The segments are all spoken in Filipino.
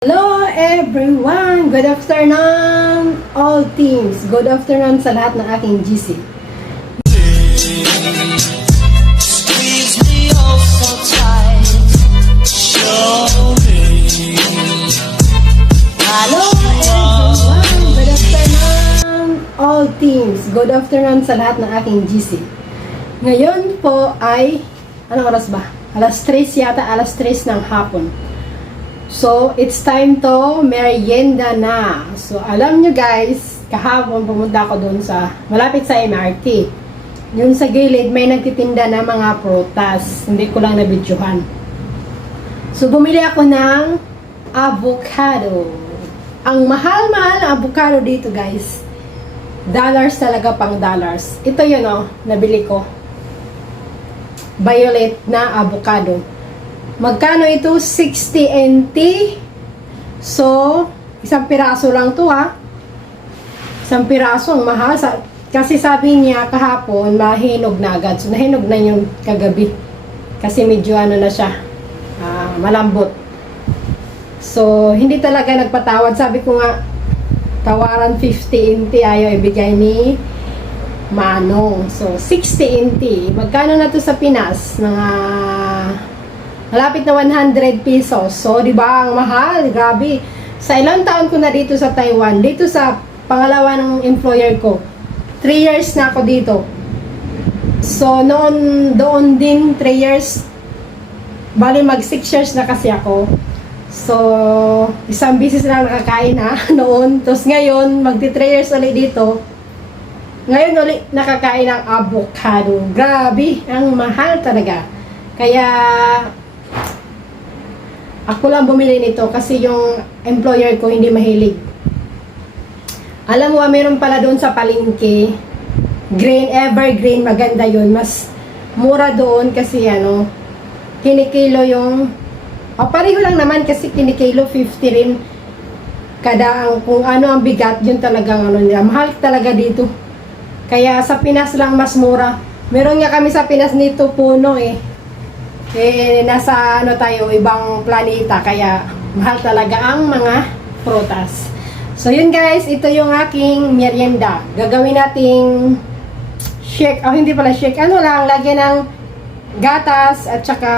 Hello everyone! Good afternoon all teams. Good afternoon sa lahat ng aking GC. Hello everyone! Good afternoon all teams. Good afternoon sa lahat ng aking GC. Ngayon po ay, anong oras ba? Alas 3 yata, alas 3 ng hapon. So, it's time to merienda na. So, alam nyo guys, kahapon pumunta ako doon sa, malapit sa MRT. Yun sa gilid, may nagtitinda na mga prutas. Hindi ko lang nabidyohan. So, bumili ako ng avocado. Ang mahal-mahal na avocado dito guys. Dollars talaga, pang dollars. Ito yun nabili ko. Violet na avocado. Magkano ito? 60 NT. So, isang piraso lang to Isang piraso, ang mahal. Kasi sabi niya kahapon, mahinog na agad. So, nahinog na yung kagabi. Kasi medyo na siya, malambot. So, hindi talaga nagpatawad. Sabi ko nga, tawaran 50 NT ayaw ibigay ni Manong. So, 60 NT. Magkano na to sa Pinas? Malapit na 100 pesos. So, di ba, ang mahal. Grabe. Sa ilang taon ko na dito sa Taiwan, dito sa pangalawa ng employer ko, 3 years na ako dito. So, doon din 3 years, bali mag 6 years na kasi ako. So, isang bisis lang nakakain noon. Tapos ngayon, magti 3 years ulit dito. Ngayon ulit nakakain ng avocado. Grabe, ang mahal talaga. Kaya, ako lang bumili nito kasi yung employer ko hindi mahilig. Alam mo, meron pala doon sa palengke, green, evergreen, maganda yun. Mas mura doon kasi kinikilo yung, pareho lang naman kasi kinikilo 50 rin. Kung ano ang bigat, yun talagang nila. Mahal talaga dito. Kaya sa Pinas lang mas mura. Meron nga kami sa Pinas nito puno nasa tayo, ibang planeta, kaya mahal talaga ang mga prutas. So yun guys, ito yung aking merienda. Gagawin nating shake, hindi pala shake, lagyan ng gatas at saka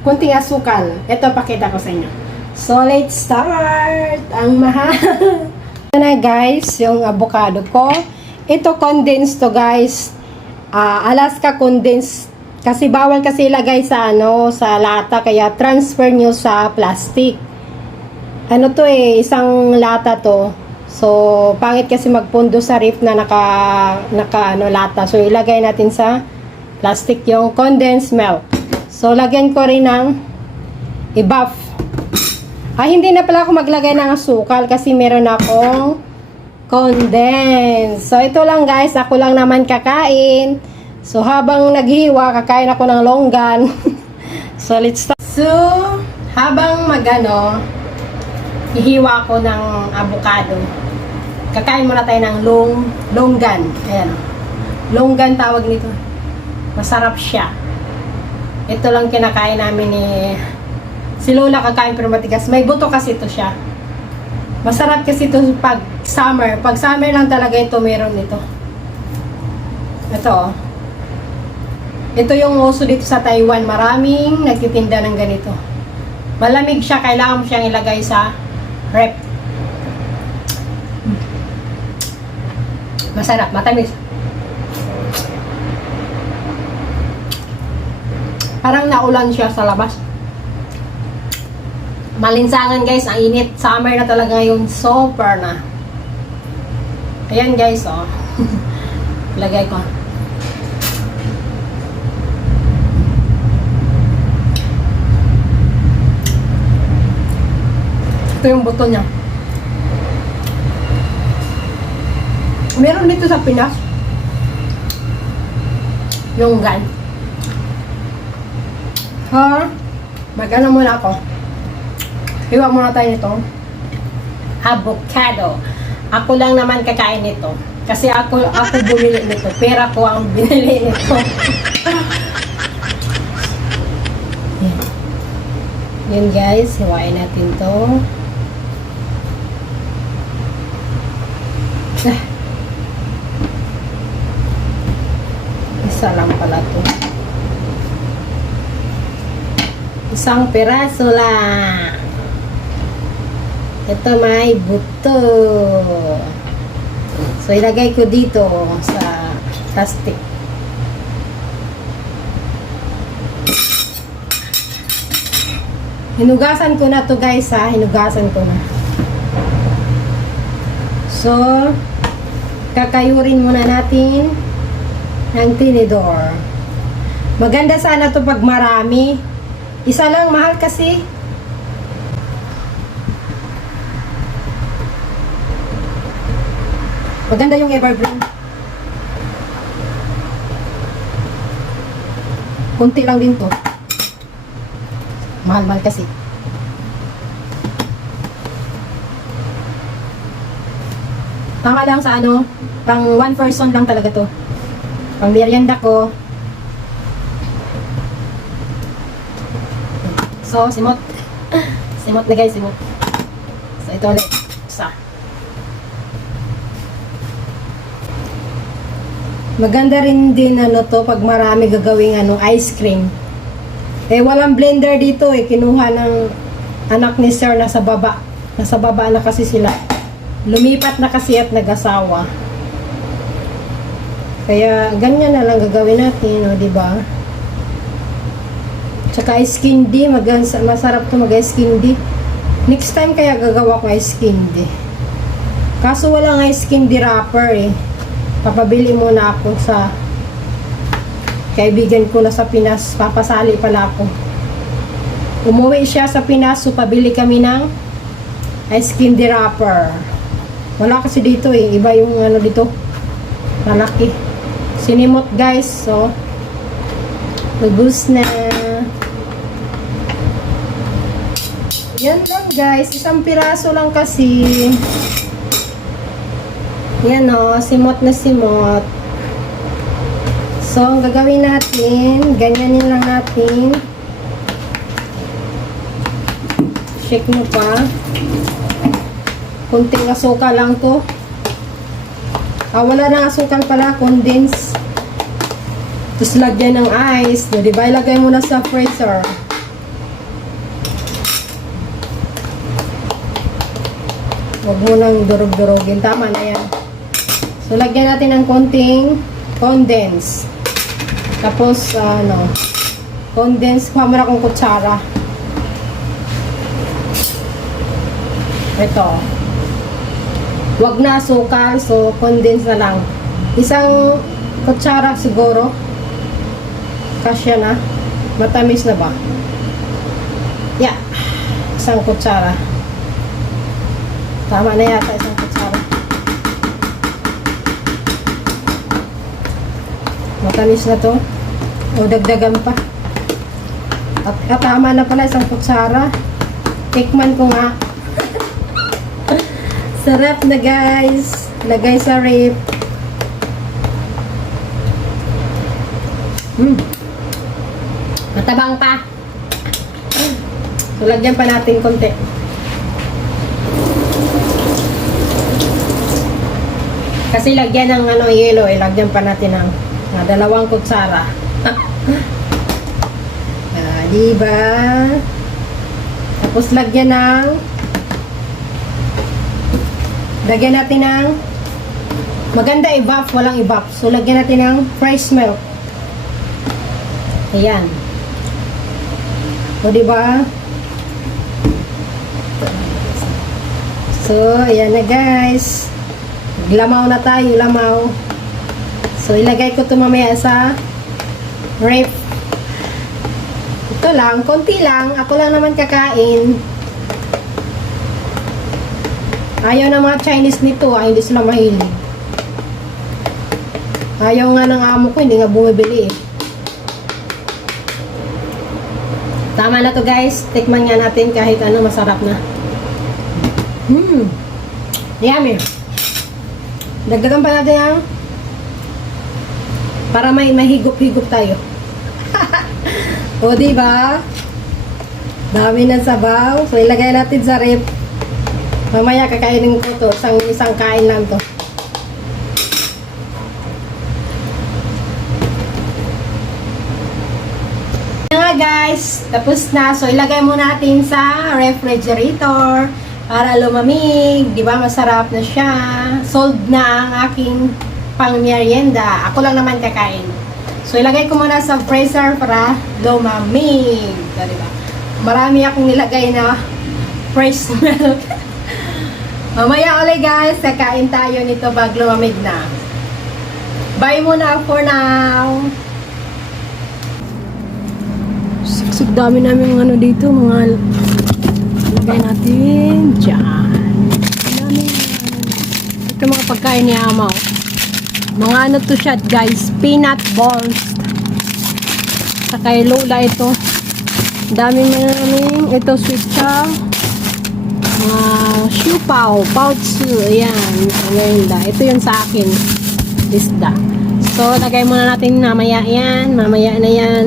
kunting asukal. Ito, pakita ko sa inyo. So let's start. Ang mahal. Ito na guys, yung avocado ko. Ito condensed to guys. Alaska condensed. Kasi bawal kasi ilagay sa sa lata, kaya transfer nyo sa plastic. Isang lata to. So, pangit kasi magpundo sa ref na naka lata. So, ilagay natin sa plastic yung condensed milk. So, lagyan ko rin ng i-buff. Hindi na pala ako maglagay ng asukal kasi meron akong condensed. So, ito lang guys, ako lang naman kakain. So, habang naghihiwa, kakain ako ng longgan. So, let's start. So, habang hihiwa ako ng avocado, kakain muna tayo ng longgan. Ayan. Longgan tawag nito. Masarap siya. Ito lang kinakain namin si Lola, kakain pero matigas. May buto kasi ito siya. Masarap kasi ito pag summer. Pag summer lang talaga ito, meron ito. Ito Ito yung uso dito sa Taiwan. Maraming nagtitinda ng ganito. Malamig siya. Kailangan mo siyang ilagay sa rep. Masarap. Matamis. Parang naulan siya sa labas. Malinsangan guys. Ang init. Summer na talaga ngayon. Super na. Ayan guys. Lagay ko. Ito yung buto niya. Meron dito sa Pinas. Yung gan. Mag-ano muna ako. Hiwa muna tayo nito. Avocado. Ako lang naman kakain nito. Kasi ako bumili nito. Pera ko ang binili nito. Yan guys, hiwain natin to. Ah. Isa lang pala to. Isang piraso lang. Ito may buto. So, ilagay ko dito sa plastic. Hinugasan ko na to guys ha. Hinugasan ko na. So, kakayurin muna natin ng tinidor. Maganda sana to pag marami. Isa lang, mahal kasi. Maganda yung evergreen. Kunti lang din to. Mahal-mahal kasi. Tama lang sa ano, pang one person lang talaga to. Pang merienda ko. So, simot. Simot na guys, simot. So, ito ulit. Isa. Maganda rin din ano to, pag marami gagawing ano, ice cream. Eh, walang blender dito eh. Kinuha ng anak ni Sir na sa baba. Nasa baba na kasi sila. Lumipat na kasi at nag-asawa. Kaya, ganyan na lang gagawin natin, o, diba? Tsaka ice candy, masarap to mag-ice candy. Next time kaya gagawa ko ice candy. Kaso walang ice candy wrapper eh. Papabili muna ako sa kaibigan ko na sa Pinas. Papasali pala ako. Umuwi siya sa Pinas, so pabili kami ng ice candy wrapper. Wala kasi dito eh. Iba yung ano dito. Malaki. Sinimot guys. So, ubus na. Yan lang guys. Isang piraso lang kasi. Yan o. Simot na simot. So, ang gagawin natin, ganyanin lang natin. Shake mo pa. Kunting asukal lang to. Wala nang asukal pala. Condense. Tapos lagyan ng ice. Diba? Ilagay mo na sa freezer. Huwag mo nang durog-durogin. Tama na yan. So, lagyan natin ng konting condense. Tapos, condense. Kuha mo na akong kutsara. Ito. Huwag na asukal. So, condense na lang. Isang kutsara siguro. Kasya na. Matamis na ba? Yeah. Isang kutsara. Tama na yata isang kutsara. Matamis na to. O dagdagan pa. At tama na pala isang kutsara. Tikman ko nga. Sarap na guys. Lagay sa rip. Matabang pa. So, lagyan pa natin konti. Kasi lagyan ng yelo, lagyan pa natin ng 2 kutsara. Diba? Tapos lagyan natin ng maganda i-buff, walang i-buff. So lagyan natin ng fresh milk. Ayan. O diba? So, ayan na guys. Lamaw na tayo, lamaw. So, ilagay ko ito mamaya sa ref. Ito lang, konti lang. Ako lang naman kakain. Ayaw ng mga Chinese nito, hindi sila mahilig. Ayaw nga ng amo ko, hindi nga bumibili eh. Tama na to guys. Tikman nga natin kahit ano, masarap na. Yummy. Dagdagan pa natin yan. Para may mahigop-higop tayo. O, diba? Dami ng sabaw. So, ilagay natin sa rep. Mamaya kakainin ko to. Isang kain lang to. guys, tapos na. So ilagay muna natin sa refrigerator para lumamig. Di ba masarap na siya. Sold na ang aking pang-merienda. Ako lang naman kakain. So ilagay ko muna sa freezer para lumamig. So, di ba? Marami akong nilagay na fresh milk. Mamaya ulit guys, kakain tayo nito pag lumamig na. Bye muna for now. Siksik dami namin ano dito, mga lagay natin dyan. Dami ito mga pagkain ni Amaw. Mga ano to siya guys, peanut balls. Sa kay Lola ito. Dami namin. Ito sweet chow. Mga siupaw, pouch, ayan. Ito yun sa akin. Isda. So, lagay muna natin mamaya yan. Mamaya na yan.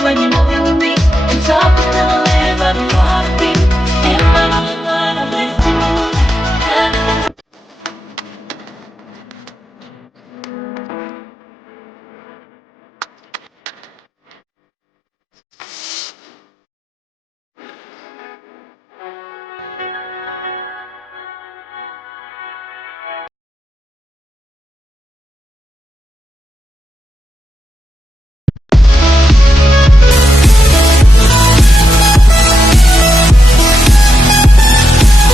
When you